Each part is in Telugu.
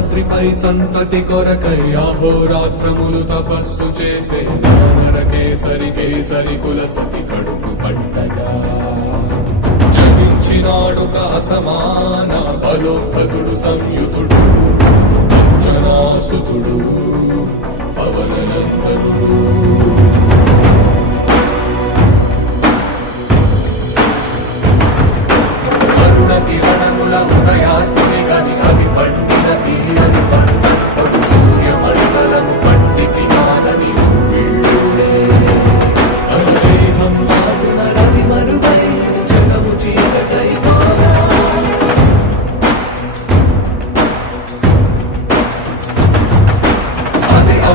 రాత్రిపై సంతతి కొరకై అహోరాత్రములు తపస్సు చేసే వానర కేసరి కేసరి కుల సతి కడుపు పట్టగా జనించినాడుక అసమాన బలోద్ధతుడు సంయుతుడు అంజనాసుతుడు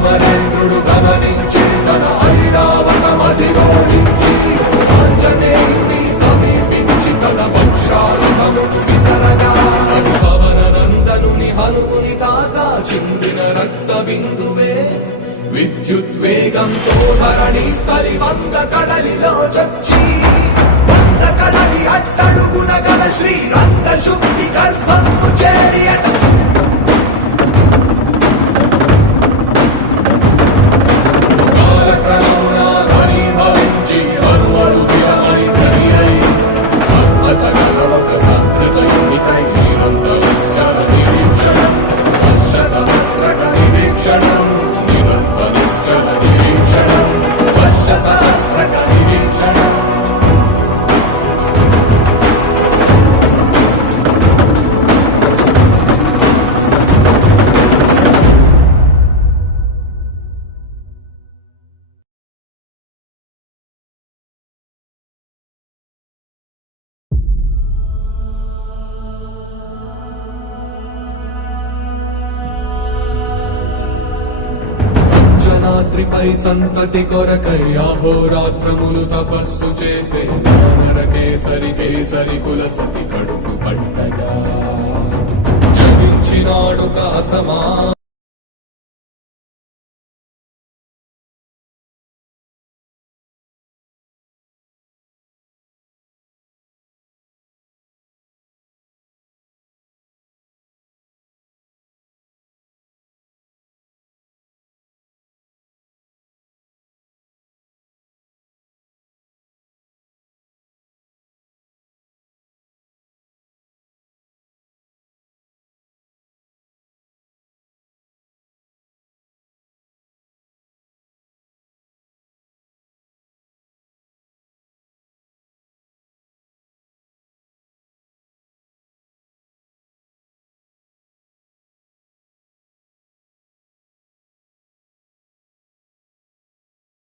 అమరేంద్రుడు గమనించి తన ఐరావతమది ఓడించి ఆంజనేయుని సమీపించి తన వజ్రాయుధమును విసరగా అది పవన నందనుని హనుముని తాకా చిందిన రక్త బిందువే విద్యుద్వేగంతో ధరణి స్థలి వంద కడలిలో చచ్చి వంద కడలి అట్టడు రాత్రిపై సంతతి కొరకై అహోరాత్రములు తపస్సు చేసే నర కేసరి కేసరి కుల సతి కడుపు పట్టగా. జగించినాడు కాసమా